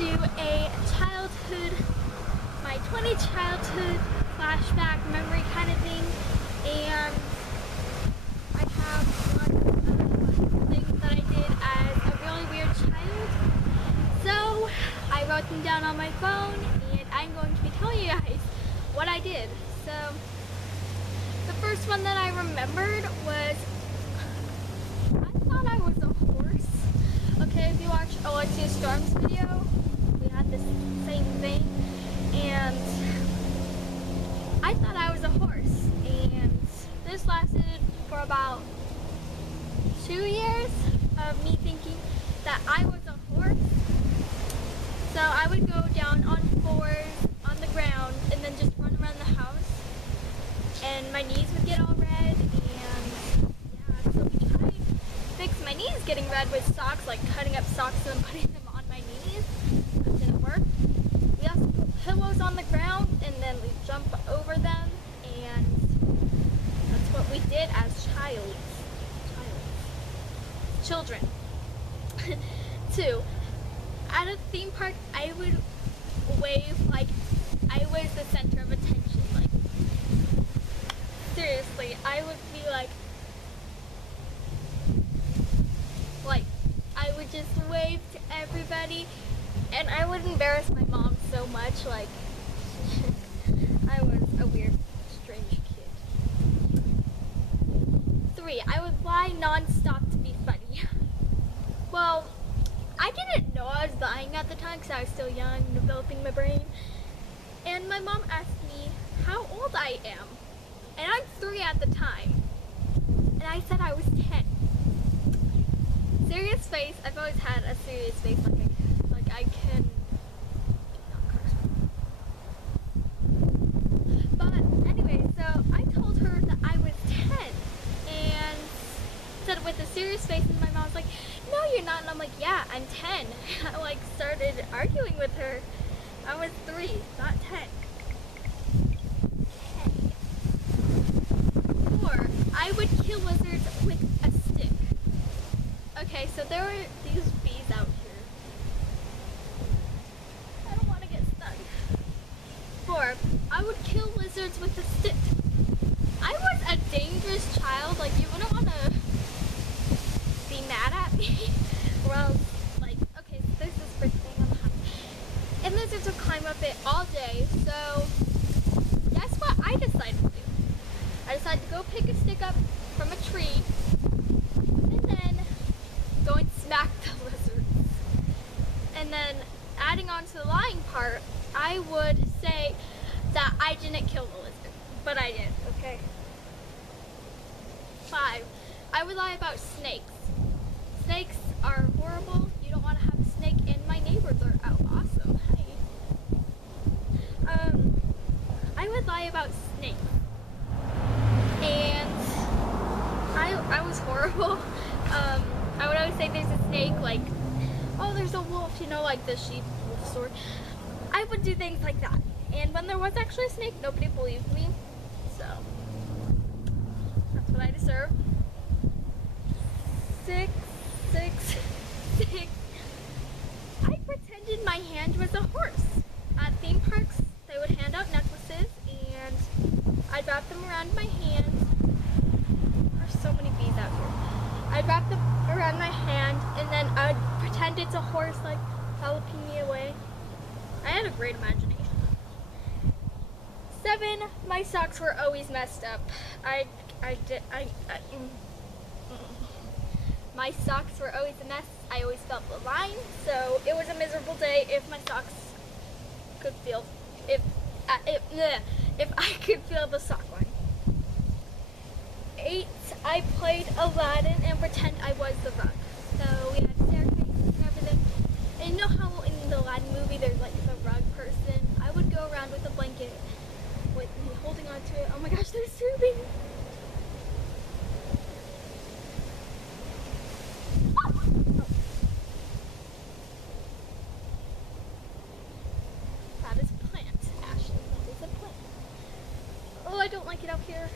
do a my 20 childhood flashback memory kind of thing, and I have one things that I did as a really weird child. So I wrote them down on my phone, and I'm going to be telling you guys what I did. So the first one that I remembered was I thought I was a horse. Okay, if you watch Alexia Storm's video, we had this same thing, and I thought I was a horse, and this lasted for about 2 years of me thinking that I was a horse. So I would go down on 4s on the ground and then just run around the house, and my knees would get all red, and yeah, so we tried to fix my knees getting red with socks, like cutting up socks and putting them on my knees. That didn't work. We also put pillows on the ground and then we jump over them, and that's what we did as children. 2, at a theme park, I would wave like I was the center of attention. Like, seriously, I would be like I would just wave to everybody, and I would embarrass my mom so much. Like, I was a weird, strange kid. 3, I would lie non-stop to be funny. Well, I didn't know I was lying at the time because I was still young, developing my brain. And my mom asked me how old I am. And I'm 3 at the time. And I said I was 10. Serious face. I've always had a serious face. Like I can not curse. But anyway, so I told her that I was 10. And said it with a serious face, and my mom was like, "No, you're not." And I'm like, "Yeah, I'm 10. I started arguing with her. I was 3, not 10. 4, I would kill lizards with a stick. Okay, so there were these bees out here. I don't want to get stung. 4, I would kill lizards with a stick. I was a dangerous child. Like, you wouldn't want to be mad at me. Or else, like, okay, so there's this brick thing on the house, and lizards will climb up it all day. So guess what I decided to do? I decided to go pick a stick up from a tree and then go and smack the lizards. And then adding on to the lying part, I would say that I didn't kill the lizard, but I did. Okay. 5, I would lie about snakes. Snakes are horrible. You don't want to have a snake in. My neighbors are out awesome. Hey. I would lie about snakes. And I was horrible. I would always say there's a snake, like, oh, there's a wolf, you know, like the sheep wolf story. I would do things like that. And when there was actually a snake, nobody believed me. So that's what I deserve. 6. I pretended my hand was a horse. At theme parks, they would hand out necklaces, and I'd wrap them around my hand. There's so many bees out here. I'd wrap them around my hand, and then I'd pretend it's a horse, like, galloping me away. I had a great imagination. 7, my socks were always messed up. My socks were always a mess. I always felt the line, so it was a miserable day if my socks could feel, if I could feel the sock line. 8, I played Aladdin and pretend I was the rug. So we had staircases and everything. And you know how in the Aladdin movie there's like the rug person? I would go around with a blanket with me holding on to it. Oh my gosh, they're soothing. I don't like it up here.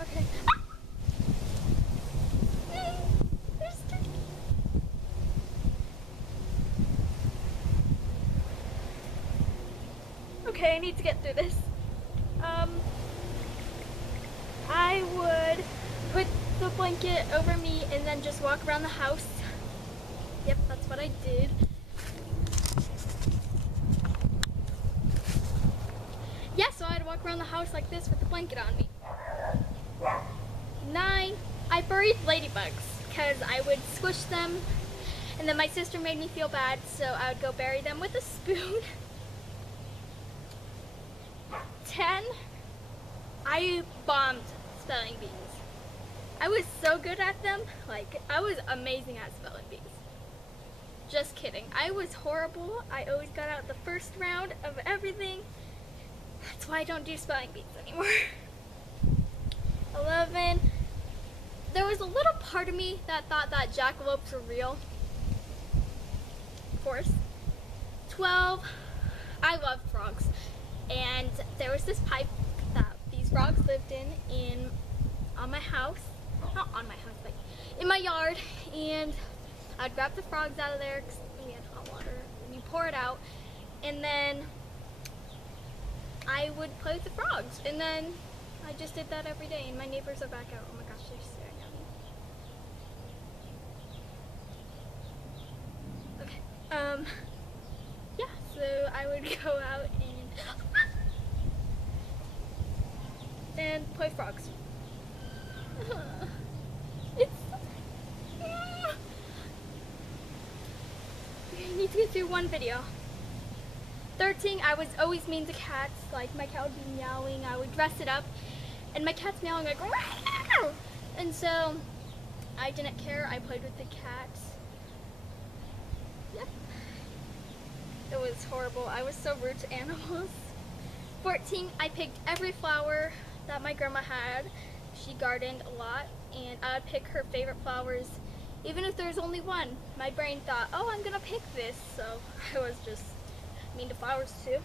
Okay. There's 3 Okay, I need to get through this. I would put the blanket over me and then just walk around the house. Yep, that's what I did. Yeah, so I'd walk around the house like this with the blanket on me. 9, I buried ladybugs because I would squish them, and then my sister made me feel bad, so I would go bury them with a spoon. 10, I bombed spelling bees. I was so good at them, like I was amazing at spelling bees. Just kidding, I was horrible. I always got out the first round of everything. That's why I don't do spelling bees anymore. 11, there was a little part of me that thought that jackalopes were real. Of course. 12, I love frogs. And there was this pipe that these frogs lived in on my house. Not on my house, but in my yard. And I'd grab the frogs out of there because we had hot water. And you pour it out. And then I would play with the frogs. And then I just did that every day. And my neighbors are back out. Oh my gosh, they're staring at me. Okay. Yeah, so I would go out and play frogs. I need to get through one video. 13, I was always mean to cats. Like my cat would be meowing, I would dress it up, and my cat's meowing like, "Meow!" And so I didn't care. I played with the cat. Yep. It was horrible. I was so rude to animals. 14, I picked every flower that my grandma had. She gardened a lot, and I would pick her favorite flowers, even if there's only one. My brain thought, oh, I'm gonna pick this, so I was just mean to flowers too.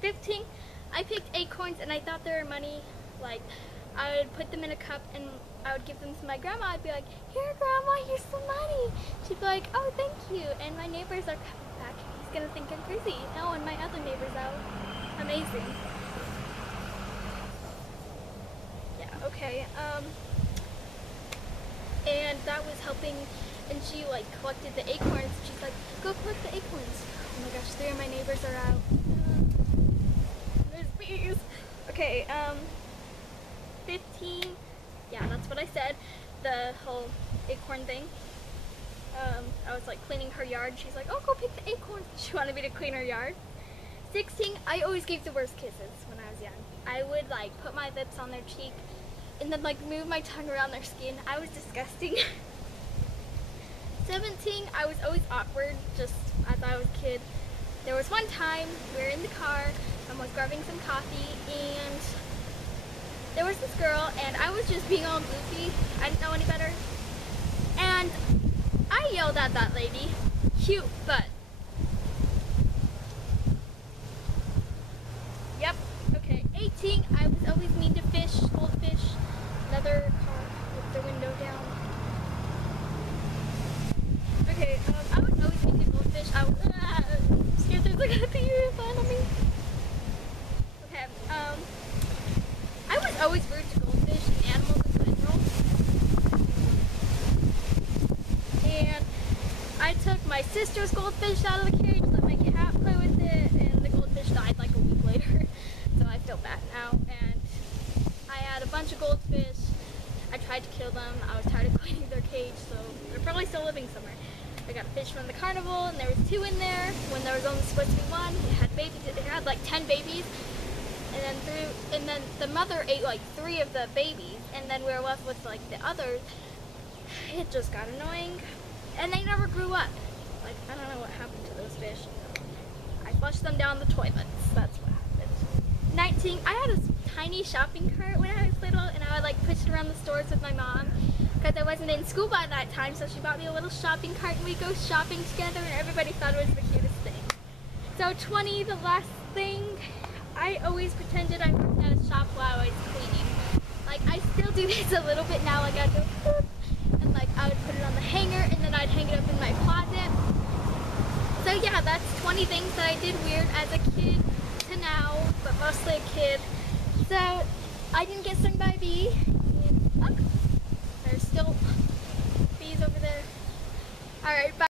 15, I picked acorns, and I thought they were money. Like, I would put them in a cup, and I would give them to my grandma. I'd be like, here, Grandma, here's some money. She'd be like, oh, thank you. And my neighbors are coming back. He's gonna think I'm crazy. Oh, and my other neighbors out. Amazing. Yeah, okay. And that was helping, and she like collected the acorns. She's like, go collect the acorns. Oh my gosh, 3 of my neighbors are out. There's bees. Okay, 15, yeah, that's what I said, the whole acorn thing. I was like cleaning her yard. She's like, oh, go pick the acorns. She wanted me to clean her yard. 16, I always gave the worst kisses when I was young. I would like put my lips on their cheek and then like move my tongue around their skin. I was disgusting. 17, I was always awkward, just as I was a kid. There was one time we were in the car and was grabbing some coffee, and there was this girl, and I was just being all goofy. I didn't know any better. And I yelled at that lady, cute butt. Yep, okay. 18, I was always mean to fish, goldfish, another car with the window down. Okay, I would always mean to goldfish. I was scared there's like a deer in front of me. Okay, I was always rude to goldfish and animals in general. And I took my sister's goldfish out of the cage, let my cat play with it, and the goldfish died like a week later. So I feel bad now. And I had a bunch of goldfish. I tried to kill them. I was tired of cleaning their cage, so they're probably still living somewhere. I got a fish from the carnival, and there was 2 in there when there was only supposed to be 1. It had babies. It had like 10 babies. And then the mother ate like 3 of the babies, and then we were left with like the others. It just got annoying, and they never grew up. Like, I don't know what happened to those fish. I flushed them down the toilets. That's what happened. 19, I had a tiny shopping cart when I was little, and I would like push it around the stores with my mom because I wasn't in school by that time, so she bought me a little shopping cart, and we'd go shopping together, and everybody thought it was the cutest thing. So 20, the last thing, I always pretended I worked at a shop while I was cleaning. Like, I still do this a little bit now. Like, I'd go, boop, and like, I would put it on the hanger, and then I'd hang it up in my closet. So yeah, that's 20 things that I did weird as a kid to to now, but mostly a kid. So I didn't get stung by a bee. And, there's still bees over there. Alright, bye.